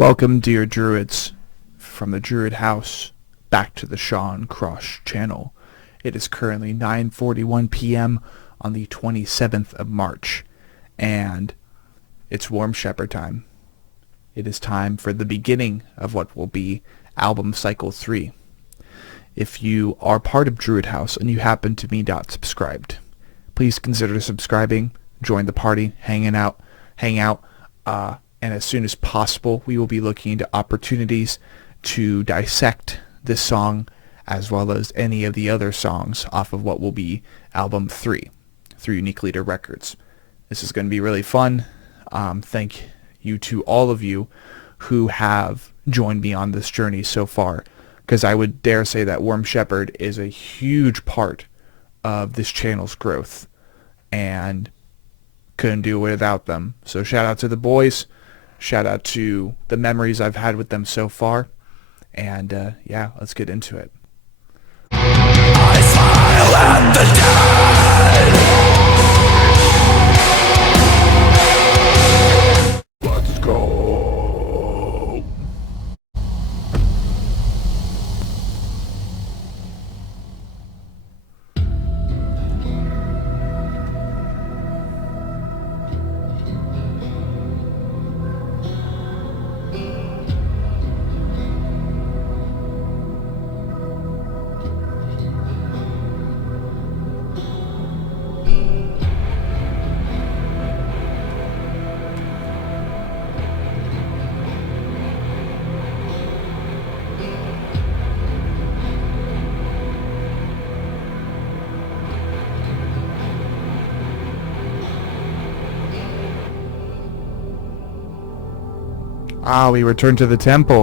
Welcome, dear Druids, from the Druidhaus back to the Sean Cross channel. It is currently 9:41 p.m. on the 27th of March, and it's Warm Shepherd time. It is time for the beginning of what will be Album Cycle 3. If you are part of Druidhaus and you happen to be not subscribed, please consider subscribing, join the party, hang out, and as soon as possible, we will be looking into opportunities to dissect this song as well as any of the other songs off of what will be Album 3 through Unique Leader Records. This is going to be really fun. Thank you to all of you who have joined me on this journey so far, because I would dare say that Warm Shepherd is a huge part of this channel's growth, and couldn't do it without them. So shout out to the boys. Shout out to the memories I've had with them so far. And yeah, let's get into it. I smile at the dead. Let's go. We return to the temple.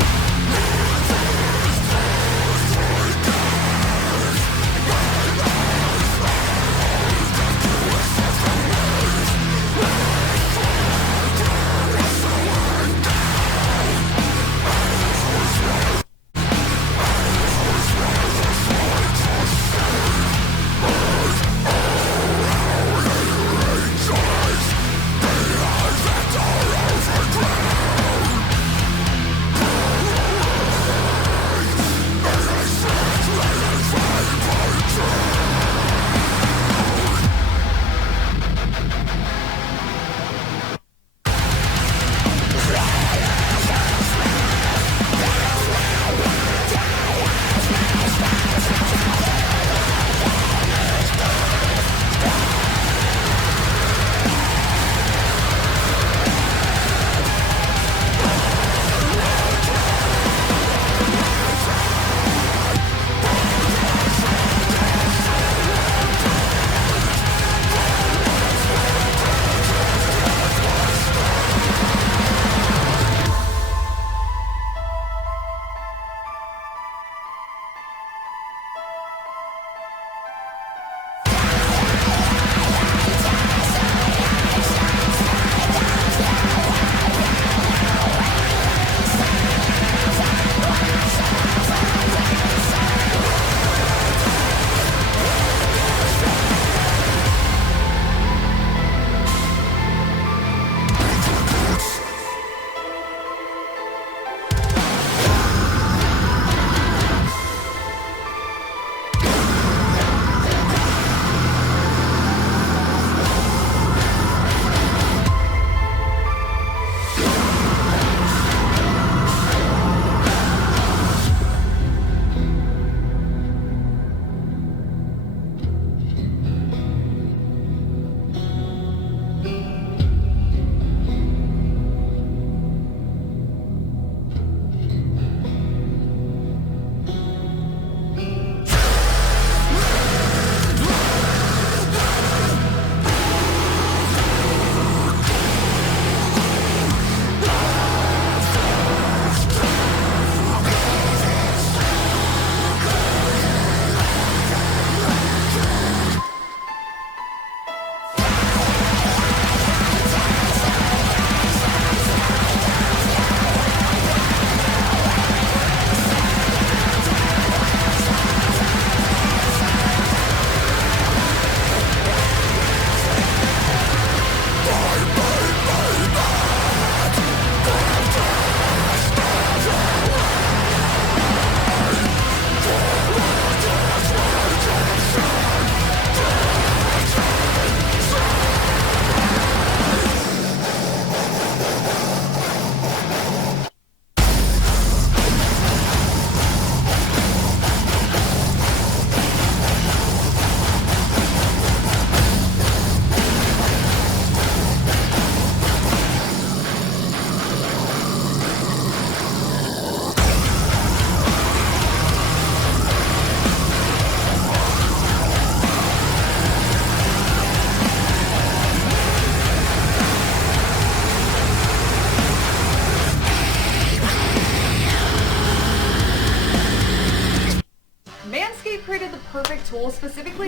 tour specifically.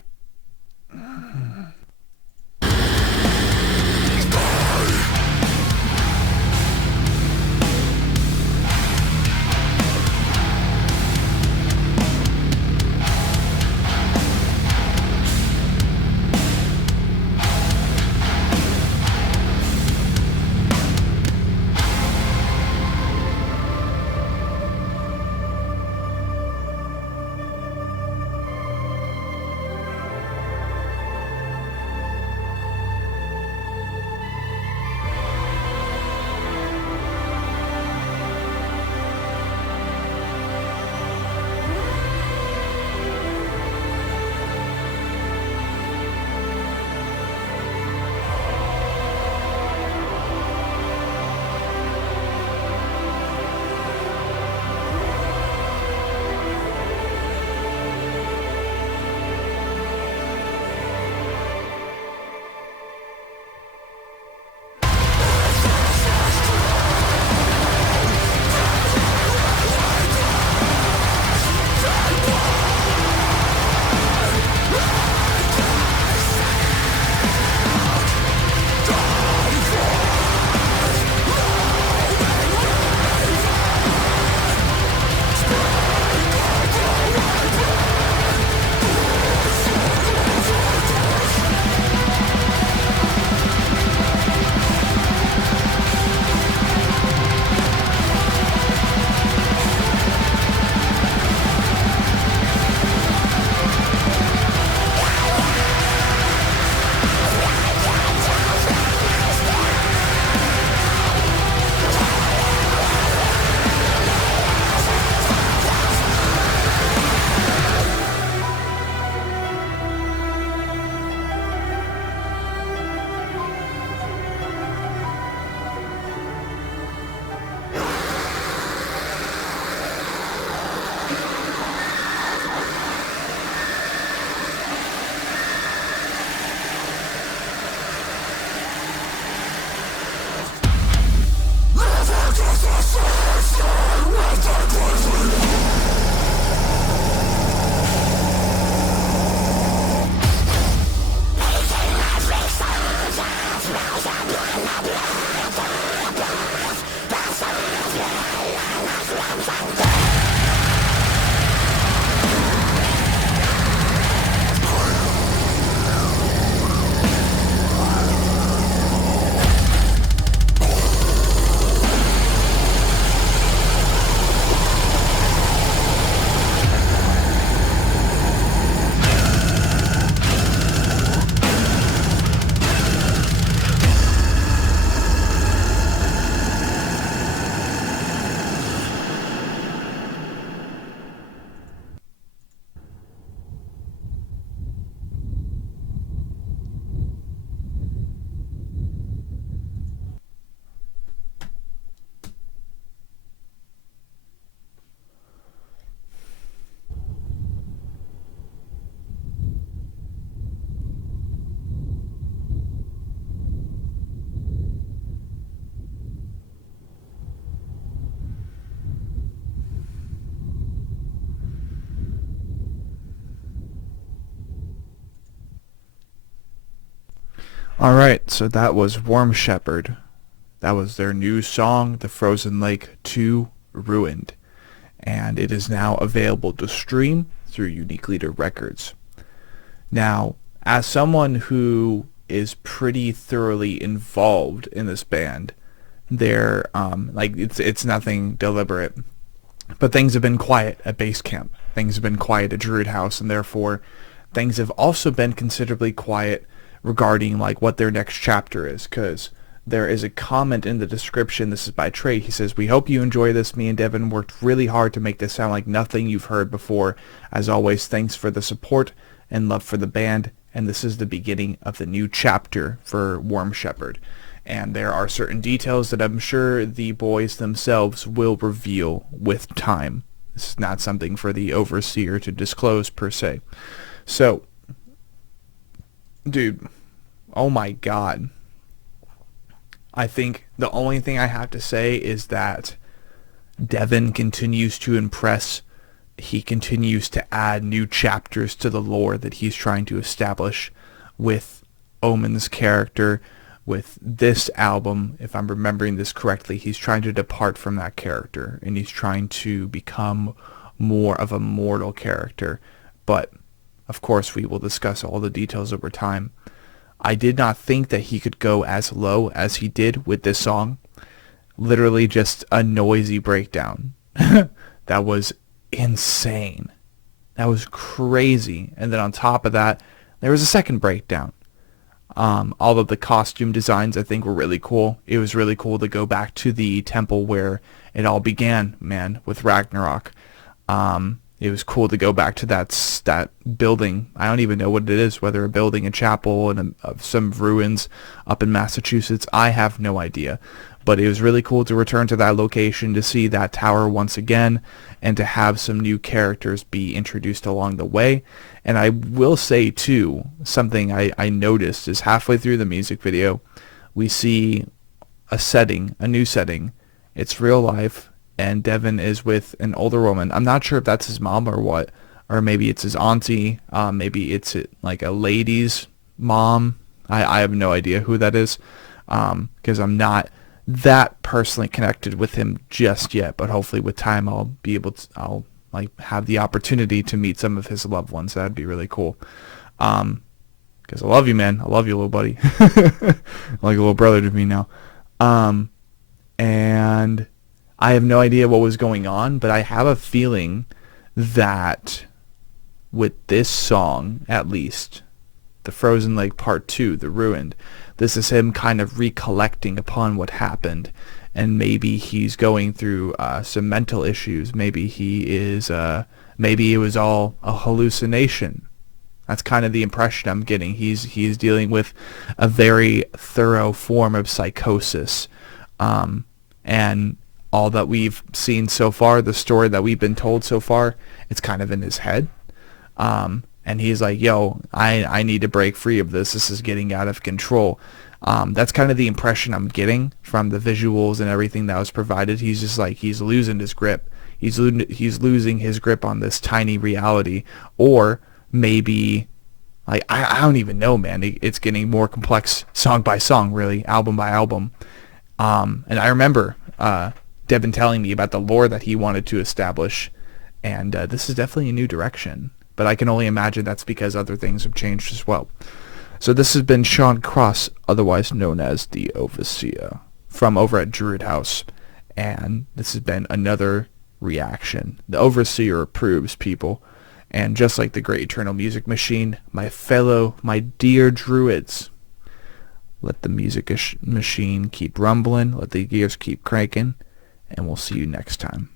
Alright, so that was Warm Shepherd. That was their new song, The Frozen Lake 2 Ruined. And it is now available to stream through Unique Leader Records. Now, as someone who is pretty thoroughly involved in this band, it's nothing deliberate, but things have been quiet at base camp. Things have been quiet at Druidhaus, and therefore things have also been considerably quiet regarding like what their next chapter is, because there is a comment in the description. This is by Trey. He says, "We hope you enjoy this. Me and Devin worked really hard to make this sound like nothing you've heard before. As always, thanks for the support and love for the band, and this is the beginning of the new chapter for Warm Shepherd." And there are certain details that I'm sure the boys themselves will reveal with time. This is not something for the overseer to disclose per se. So, dude, oh my god. I think the only thing I have to say is that Devin continues to impress he continues to add new chapters to the lore that he's trying to establish with Omen's character. With this album, if I'm remembering this correctly, he's trying to depart from that character, and he's trying to become more of a mortal character. But, of course, we will discuss all the details over time. I did not think that he could go as low as he did with this song. Literally just a noisy breakdown. That was insane. That was crazy. And then on top of that, there was a second breakdown. All of the costume designs, I think, were really cool. It was really cool to go back to the temple where it all began, man, with Ragnarok. It was cool to go back to that building. I don't even know what it is, whether a building, a chapel, and some ruins up in Massachusetts. I have no idea. But it was really cool to return to that location, to see that tower once again, and to have some new characters be introduced along the way. And I will say, too, something I noticed is halfway through the music video, we see a new setting. It's real life, and Devin is with an older woman. I'm not sure if that's his mom or what, or maybe it's his auntie, maybe it's like a lady's mom. I have no idea who that is, because I'm not that personally connected with him just yet, but hopefully with time I'll be able to, I'll like have the opportunity to meet some of his loved ones. That'd be really cool. Because I love you, man. I love you, little buddy. Like a little brother to me now. And I have no idea what was going on, but I have a feeling that with this song, at least, the Frozen Lake Part 2, The Ruined, this is him kind of recollecting upon what happened, and maybe he's going through some mental issues. Maybe he is, maybe it was all a hallucination. That's kind of the impression I'm getting. He's dealing with a very thorough form of psychosis, and all that we've seen so far, the story that we've been told so far, it's kind of in his head. And he's like, yo, I need to break free of this. This is getting out of control. That's kind of the impression I'm getting from the visuals and everything that was provided. He's just like, he's losing his grip. He's losing his grip on this tiny reality. Or maybe, like, I don't even know, man. It's getting more complex song by song, really, album by album. And I remember Devin telling me about the lore that he wanted to establish. And this is definitely a new direction. But I can only imagine that's because other things have changed as well. So this has been Sean Cross, otherwise known as the Overseer, from over at Druidhaus. And this has been another reaction. The Overseer approves, people. And just like the Great Eternal Music Machine, my dear Druids, let the music machine keep rumbling, let the gears keep cranking, and we'll see you next time.